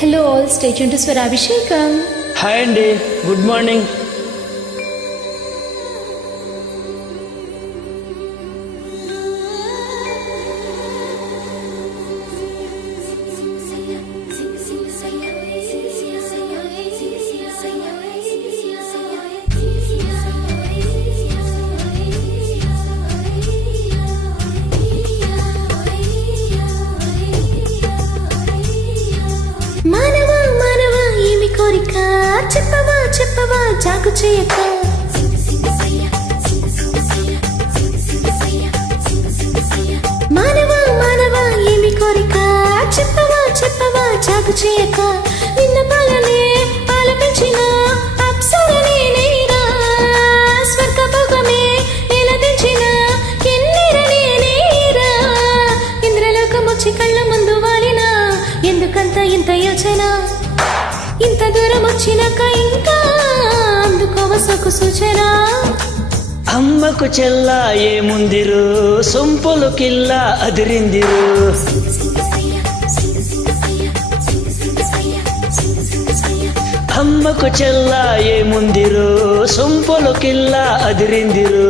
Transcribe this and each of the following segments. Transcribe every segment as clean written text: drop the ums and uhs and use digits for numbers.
Hello all, stay tune to Swarabhishekam. Hi అండి, good morning. మానవా మానవా ఏమి కోరిక, చెప్పవా చెప్పవా జాగు చేయక. మానవా మానవా ఏమి కోరిక, చెప్పవా చెప్పవా జాగు చేయక. నిన్న పాలనే ఆలపించిన అప్సరనే నేరా, స్వర్గ భోగమే నిలదించిన ఎన్నెరనే నేరా. ఇంద్రలోకమొచ్చి కళ్ళ ముందు వాలిన, ఎందుకంత ఇంత యోచన, ఇంత దూరం వచ్చినాక ఇంకా అందుకోవసకు సూచన. అమ్మకు చెల్ల ఏముందిరు, సొంపులు కిల్ల అదిరిందిరు. అమ్మకు చెల్ల ఏముందిరు, సొంపులు కిల్ల అదిరిందిరు.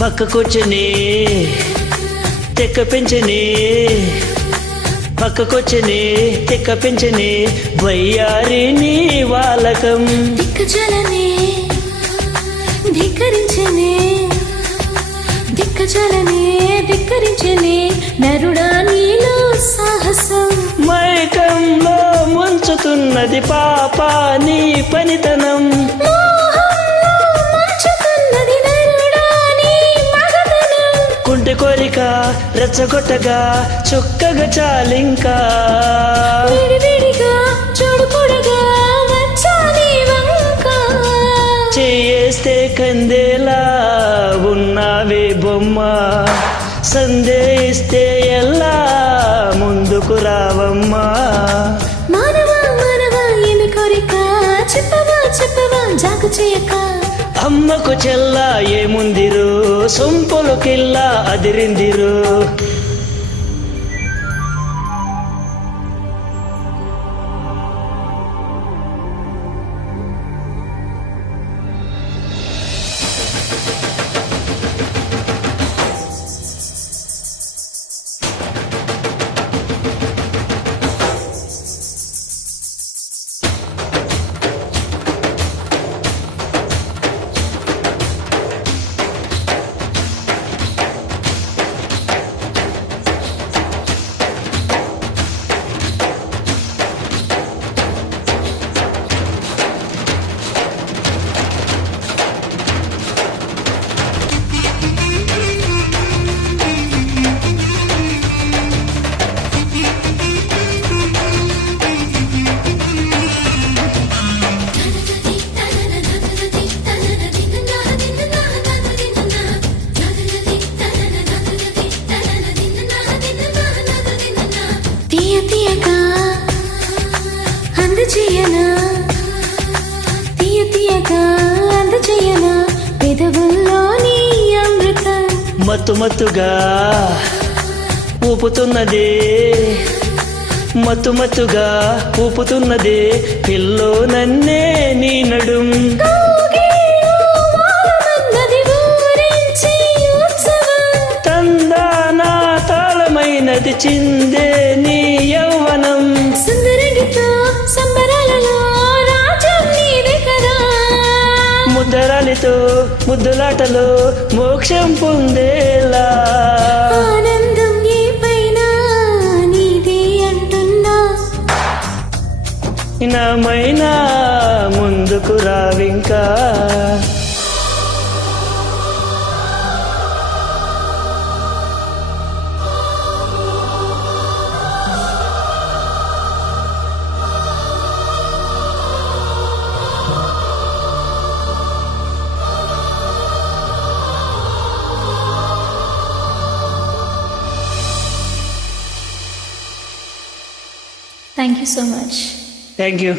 పక్కకొచ్చని తెక్క పెంచని, పక్కకొచ్చని తెక్క పెంచని, వయ్యారి నీ వాలకం. దిక్కజలనే ధిక్కరించనే, దిక్కజలనే ధిక్కరించనే, నరుడా నీలో సాహసం. మైకంలో ముంచుతున్నది పాప నీ పనితనం. కుంటి కోరిక రెచ్చగొట్టగా చుక్కగా చాలింకా, విడివిడిగా చూడుకొడగా వచ్చాని వంక. చేస్తే కందేలా ఉన్నావే బొమ్మ, సందేహిస్తే ఎలా ముందుకు రావమ్మా. మానవా మానవా ఏమి కోరిక, చెప్పవా చెప్పవా జాగు చేయక. అమ్మకు చెల్ల ఏముందిరు, సొంపులు కిల్ల అదిరిందిరు. తీయగా అందజేయనా, తీయగా అందజేయనా, పెదవుల్లోని అమృతం. మత్తు మత్తుగా ఊపుతున్నదే, మత్తు మత్తుగా ఊపుతున్నదే, పిల్లో నన్నే నీ నడుం. తందానా తాళమైనది చిందే నీ యౌవనం. సుందరుడితో సంబరాలలో రాజ్యం నీదే కదా, ముద్దరాలితో ముద్దులాటలో మోక్షం పొందేలా. ఆనందం ఏ పైన నీదే అంటున్నా. నా మైనా ముందుకు రావింకా. Thank you so much. Thank you.